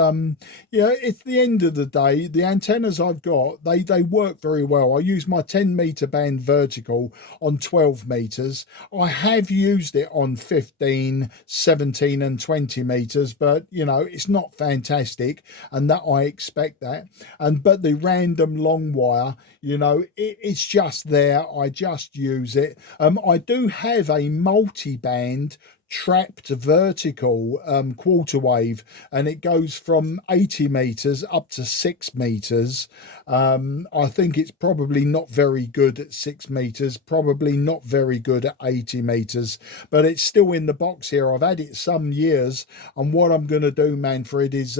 it's the end of the day, the antennas I've got, they work very well. I use my 10 meter band vertical on 12 meters. I have used it on 15, 17 and 20 meters, but it's not fantastic, and that I expect that. But the random long wire, it's just there. I just use it. I do have a multi-band trapped vertical quarter wave, and it goes from 80 meters up to 6 meters. I think it's probably not very good at 6 meters, probably not very good at 80 meters, but it's still in the box here. I've had it some years, and what I'm going to do, Manfred, is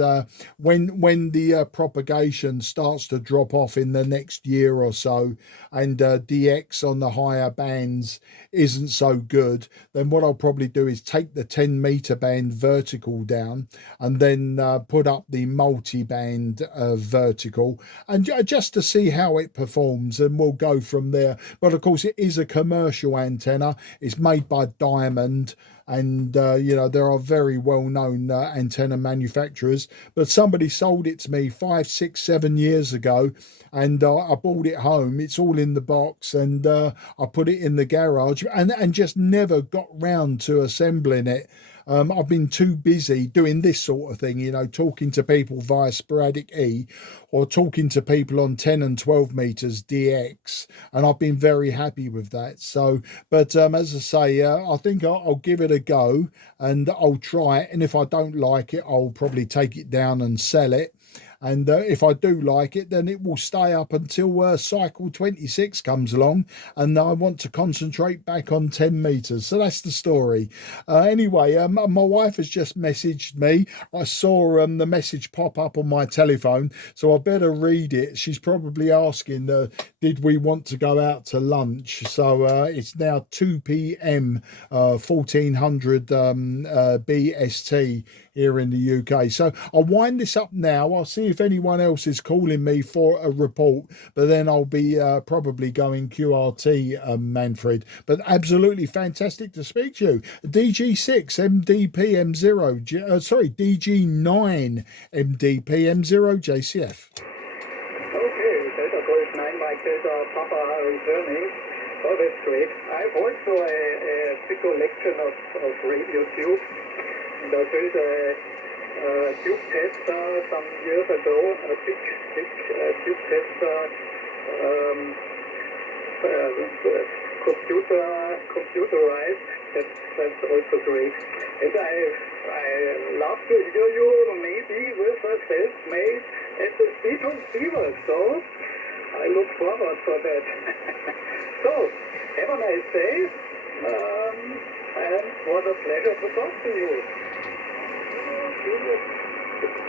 when the propagation starts to drop off in the next year or so, and DX on the higher bands isn't so good, then what I'll probably do is take the 10 meter band vertical down, and then put up the multi-band vertical, and just to see how it performs, and we'll go from there. But of course, it is a commercial antenna. It's made by Diamond, and there are very well-known antenna manufacturers, but somebody sold it to me 5, 6, 7 years ago, and I brought it home. It's all in the box, and I put it in the garage, and just never got round to assembling it. I've been too busy doing this sort of thing, talking to people via sporadic E, or talking to people on 10 and 12 meters DX, and I've been very happy with that. So, but as I say, I think I'll give it a go, and I'll try it, and if I don't like it, I'll probably take it down and sell it. And if I do like it, then it will stay up until cycle 26 comes along, and I want to concentrate back on 10 meters. So that's the story. Anyway, my wife has just messaged me. I saw the message pop up on my telephone, so I better read it. She's probably asking, did we want to go out to lunch? So it's now 2 p.m, 1400 BST here in the UK. So I'll wind this up now. I'll see if anyone else is calling me for a report, but then I'll be probably going QRT, Manfred. But absolutely fantastic to speak to you. DG6 MDPM0, DG9 MDPM0 JCF. Okay, Delta Golf 9 Mike Delta Papa returning. Oh, that's great. I've also a big collection of radio tubes. And I built a tube tester some years ago, a big tube tester, computerized. That's also great. And I love to hear you maybe with a self-made SSB transceiver. So I look forward for that. So have a nice day. And what a pleasure to talk to you.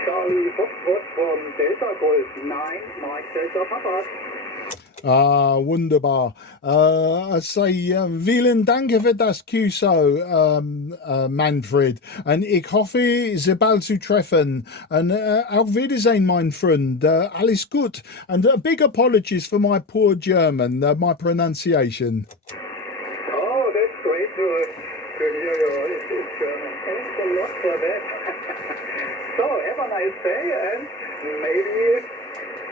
Charlie Foxtrot from Delta Golf 9, Mike Delta Papa. Ah, wunderbar. I say, vielen Dank für das QSO, Manfred. Und ich hoffe, Sie bald zu treffen. Und auf Wiedersehen, mein Freund. Alles gut. And big apologies for my poor German, my pronunciation. Oh, that's great to hear your German. Thanks a lot for that. So, say, and maybe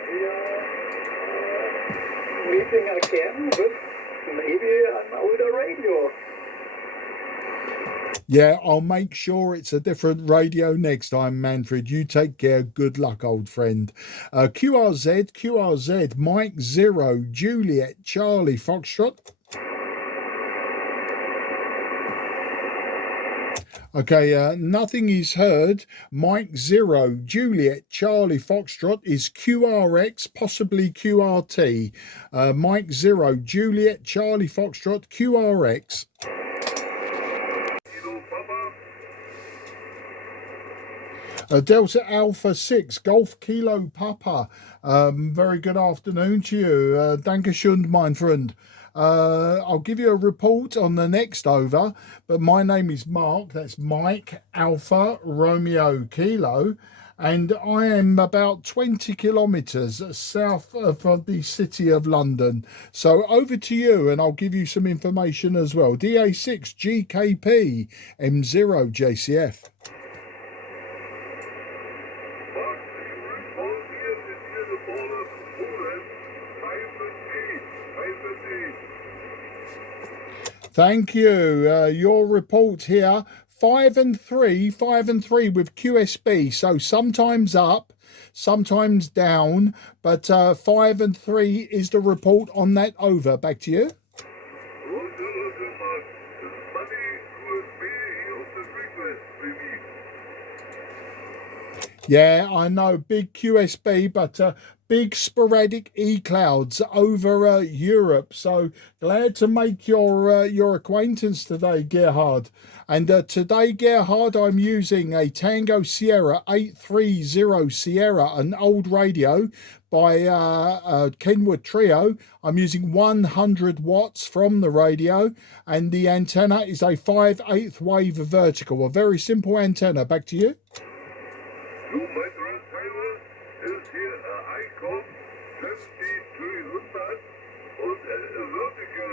we are meeting again with maybe an older radio. Yeah, I'll make sure it's a different radio next time, Manfred. You take care. Good luck, old friend. QRZ, Mike 0, Juliet, Charlie, Foxtrot. Okay, nothing is heard. Mike 0, Juliet, Charlie, Foxtrot is QRX, possibly QRT. Mike 0, Juliet, Charlie, Foxtrot, QRX. Delta Alpha 6, Golf Kilo Papa. Very good afternoon to you. Dankeschön, mein Freund. I'll give you a report on the next over, but my name is Mark. That's Mike Alpha Romeo Kilo, and I am about 20 kilometres south of the city of London. So over to you, and I'll give you some information as well. DA6 GKP M0 JCF. Thank you. Your report here, 5 and 3 with QSB. So sometimes up, sometimes down, but 5 and 3 is the report on that over. Back to you. Yeah, I know, big QSB, but big sporadic E-clouds over Europe. So glad to make your acquaintance today, Gerhard. And today, Gerhard, I'm using a Tango Sierra 830 Sierra, an old radio by Kenwood Trio. I'm using 100 watts from the radio, and the antenna is a 5/8 wave vertical, a very simple antenna. Back to you. Ist hier Icon 5300 und vertical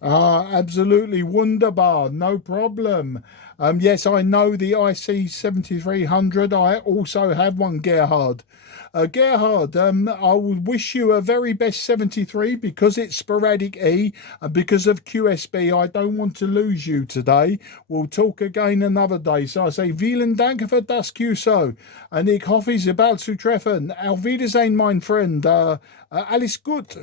Ah, absolutely wunderbar, no problem. Yes, I know the IC 7300. I also have one, Gerhard. Gerhard, I would wish you a very best 73 because it's sporadic E and because of QSB. I don't want to lose you today. We'll talk again another day. So I say, vielen Dank für das QSO. Und ich hoffe, Sie bald zu treffen. Auf Wiedersehen, mein Freund. Alles gut.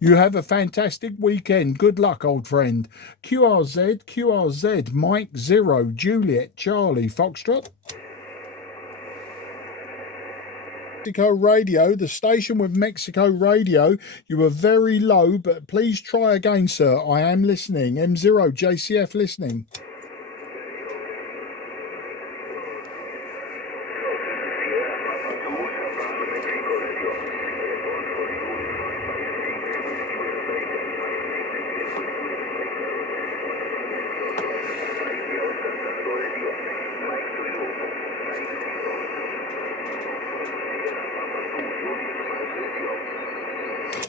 You have a fantastic weekend. Good luck, old friend. QRZ, Mike 0, Juliet, Charlie, Foxtrot. Mexico Radio, the station with Mexico Radio. You were very low, but please try again, sir. I am listening. M0, JCF listening.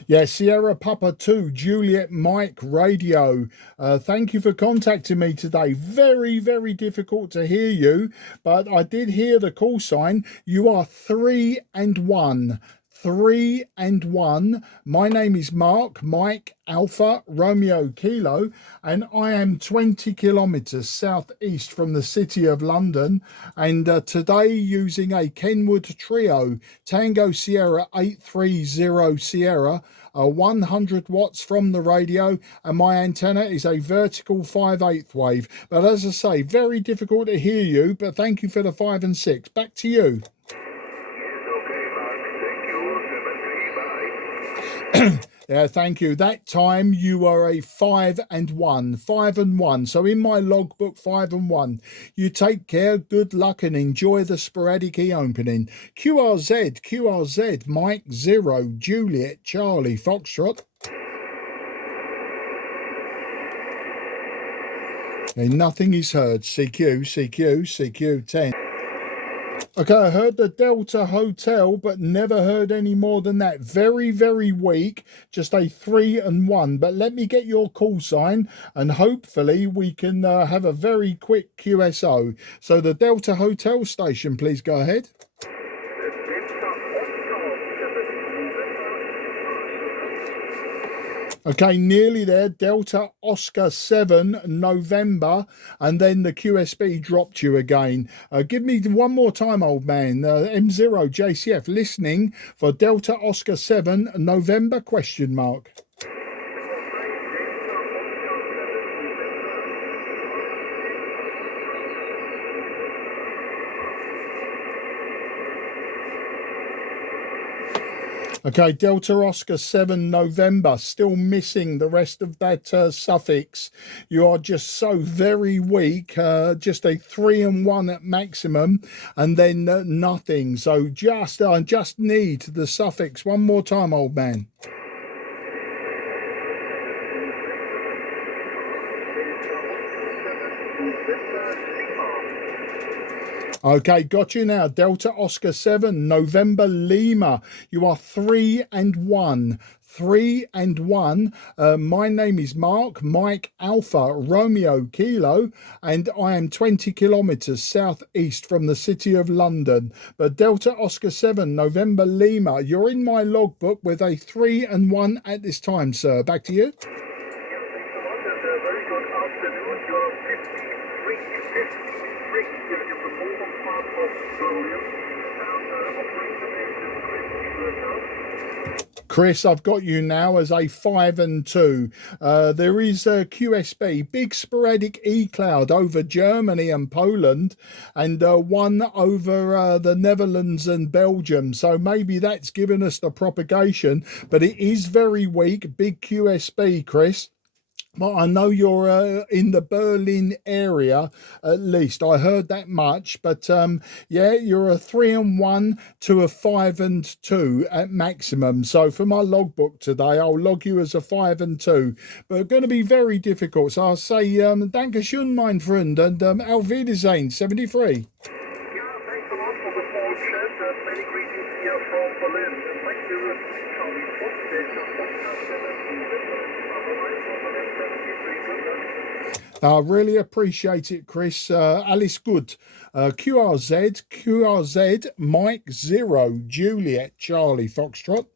Yeah, Sierra Papa 2, Juliet Mike Radio. Thank you for contacting me today. Very, very difficult to hear you, but I did hear the call sign. You are 3 and 1. 3 and 1. My name is Mark, Mike Alpha Romeo Kilo, and I am 20 kilometers southeast from the city of London, and today using a Kenwood Trio Tango Sierra 830 Sierra, 100 watts from the radio, and my antenna is a vertical 5/8 wave. But as I say, very difficult to hear you, but thank you for the 5 and 6. Back to you. Yeah, thank you. That time you were a 5 and 1. 5 and 1. So in my logbook, 5 and 1. You take care, good luck, and enjoy the sporadic e-opening. QRZ, Mike 0, Juliet, Charlie, Foxtrot. And nothing is heard. CQ 10. Okay, I heard the Delta Hotel, but never heard any more than that. Very, very weak. Just a 3 and 1. But let me get your call sign, and hopefully we can have a very quick QSO. So the Delta Hotel station, please go ahead. Okay, nearly there. Delta Oscar 7 November, and then the QSB dropped you again. Give me one more time, old man. M0 JCF listening for Delta Oscar 7 November question mark. Okay, Delta Oscar 7 November, still missing the rest of that suffix. You are just so very weak, just a 3 and 1 at maximum, and then nothing. So I just need the suffix one more time, old man. Okay, got you now. Delta Oscar 7, November Lima. You are 3 and 1. 3 and 1. My name is Mark, Mike Alpha Romeo Kilo, and I am 20 kilometers southeast from the city of London. But Delta Oscar 7, November Lima, you're in my logbook with a 3 and 1 at this time, sir. Back to you. Chris, I've got you now as a 5 and 2. There is a QSB, big sporadic E-cloud over Germany and Poland, and one over the Netherlands and Belgium. So maybe that's given us the propagation, but it is very weak. Big QSB, Chris. Well, I know you're in the Berlin area, at least. I heard that much, but yeah, you're a 3 and 1 to a 5 and 2 at maximum. So for my logbook today, I'll log you as a 5 and 2, but going to be very difficult. So I'll say, Danke schön, mein Freund, and Auf Wiedersehen, 73. Thanks a lot for the phone chat. Many greetings here from Berlin. Thank you, Charlie Fox, I really appreciate it, Chris. Alice Good. QRZ, Mike 0, Juliet, Charlie, Foxtrot.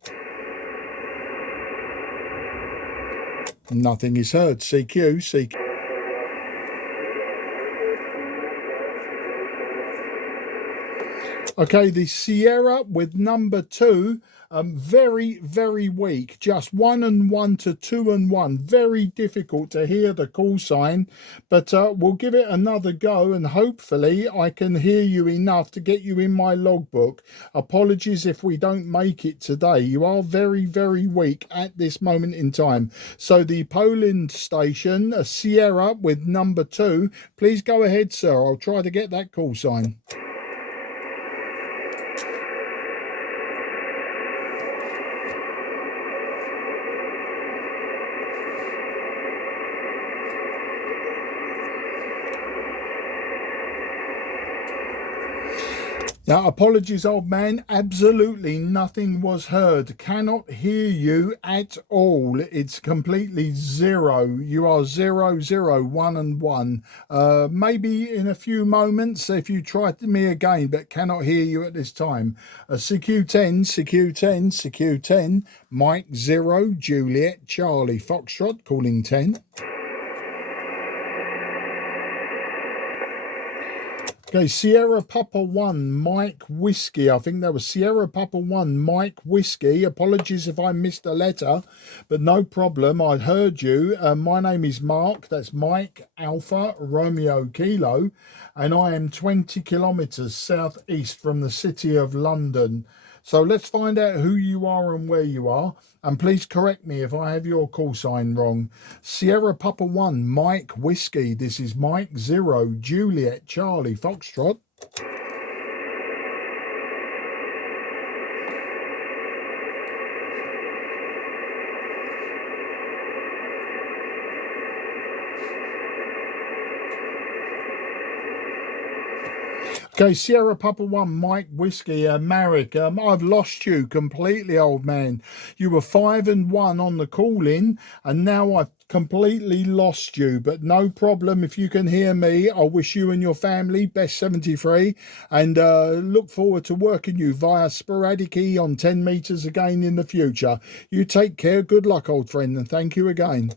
Nothing is heard. CQ. Okay, the Sierra with number 2, very, very weak. Just 1 and 1 to 2 and 1. Very difficult to hear the call sign, but we'll give it another go, and hopefully I can hear you enough to get you in my logbook. Apologies if we don't make it today. You are very, very weak at this moment in time. So the Poland station, Sierra with number 2, please go ahead, sir. I'll try to get that call sign. Now, apologies, old man. Absolutely nothing was heard. Cannot hear you at all. It's completely 0. You are 0, 0, 1 and 1. Maybe in a few moments if you try me again, but cannot hear you at this time. CQ10, CQ10, CQ10. Mike 0, Juliet, Charlie, Foxtrot, calling 10. Okay, Sierra Papa 1, Mike Whiskey. I think that was Sierra Papa 1, Mike Whiskey. Apologies if I missed a letter, but no problem. I heard you. My name is Mark. That's Mike Alpha Romeo Kilo, and I am 20 kilometers southeast from the city of London. So let's find out who you are and where you are. And please correct me if I have your call sign wrong. Sierra Papa 1, Mike Whiskey. This is Mike 0, Juliet, Charlie, Foxtrot. Okay, Sierra Papa 1, Mike Whiskey, Marek, I've lost you completely, old man. You were 5-1 on the call-in, and now I've completely lost you, but no problem. If you can hear me, I wish you and your family best 73, and look forward to working you via SpE on 10 meters again in the future. You take care. Good luck, old friend, and thank you again.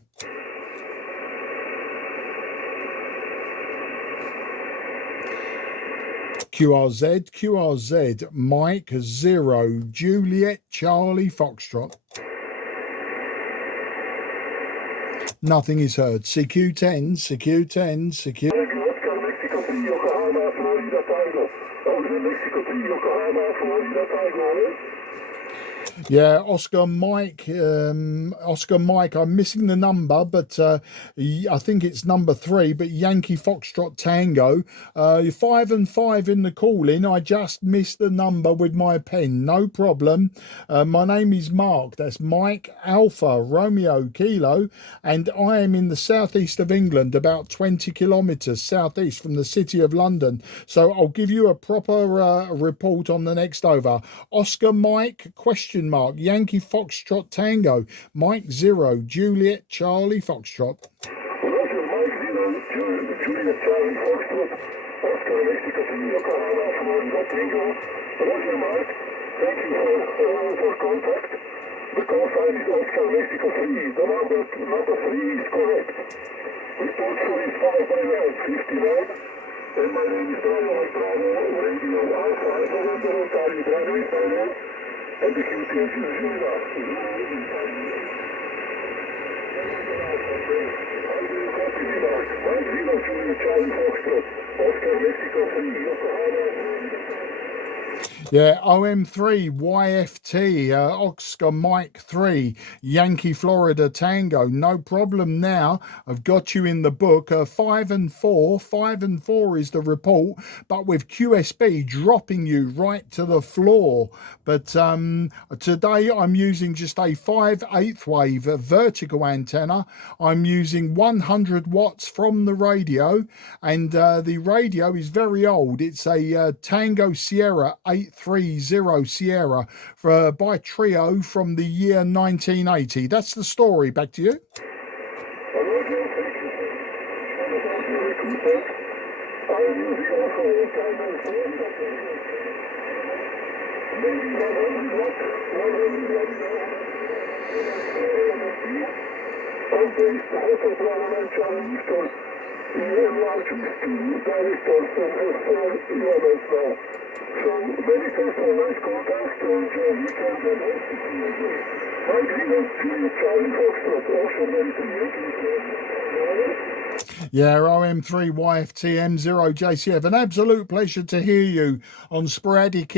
QRZ, Mike 0, Juliet Charlie Foxtrot. Nothing is heard. CQ10, CQ10, CQ. Yeah, Oscar Mike, I'm missing the number, but I think it's number 3, but Yankee Foxtrot Tango. You're 5-5 in the call-in. I just missed the number with my pen. No problem. My name is Mark. That's Mike Alpha Romeo Kilo, and I am in the southeast of England, about 20 kilometres southeast from the city of London. So I'll give you a proper report on the next over. Oscar Mike, question mark, Yankee Foxtrot Tango, Mike 0, Juliet Charlie Foxtrot. Roger, Mike 0, Juliet Charlie Foxtrot, Oscar Mexico City, Yokohama, Florida Tango. Roger, Mike, thank you for contact. The call sign is Oscar Mexico City. The number 3 is correct. The port code is 559. And my name is Bravo, Radio Alpha, November, Charlie, Bravo, and the QTS is 0. Yeah, OM3, YFT, Oscar Mike 3, Yankee Florida Tango. No problem now. I've got you in the book. 5-4. 5-4 is the report, but with QSB dropping you right to the floor. But today I'm using just a 5/8 wave vertical antenna. I'm using 100 watts from the radio, and the radio is very old. It's a Tango Sierra 830 Sierra by Trio from the year 1980. That's the story. Back to you. Yeah, OM3 YFT M0 JCF. An absolute pleasure to hear you on sporadic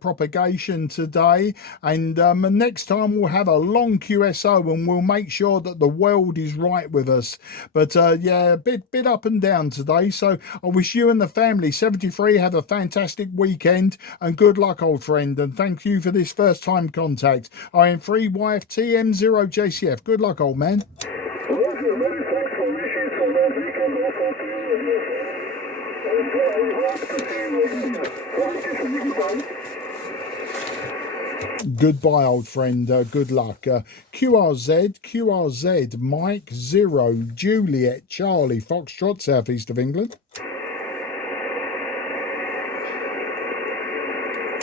propagation today. And next time we'll have a long QSO and we'll make sure that the world is right with us. But yeah, a bit up and down today. So I wish you and the family 73 have a fantastic weekend and good luck, old friend. And thank you for this first time contact. OM3 YFT M0 JCF. Good luck, old man. Goodbye, old friend. Good luck. QRZ, Mike 0, Juliet Charlie Foxtrot, southeast of England.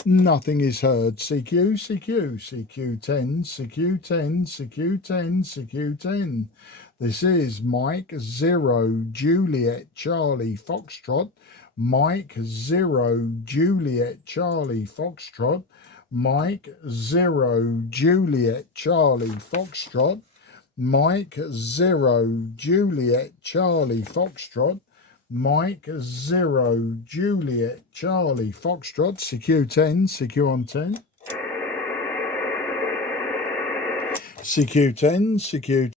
Nothing is heard. CQ, CQ10, CQ10, CQ10, CQ10. This is Mike 0, Juliet Charlie Foxtrot. Mike 0, Juliet Charlie Foxtrot. Mike 0, Juliet Charlie Foxtrot. Mike 0, Juliet Charlie Foxtrot. Mike 0, Juliet Charlie Foxtrot. CQ10, CQ on 10. CQ10, CQ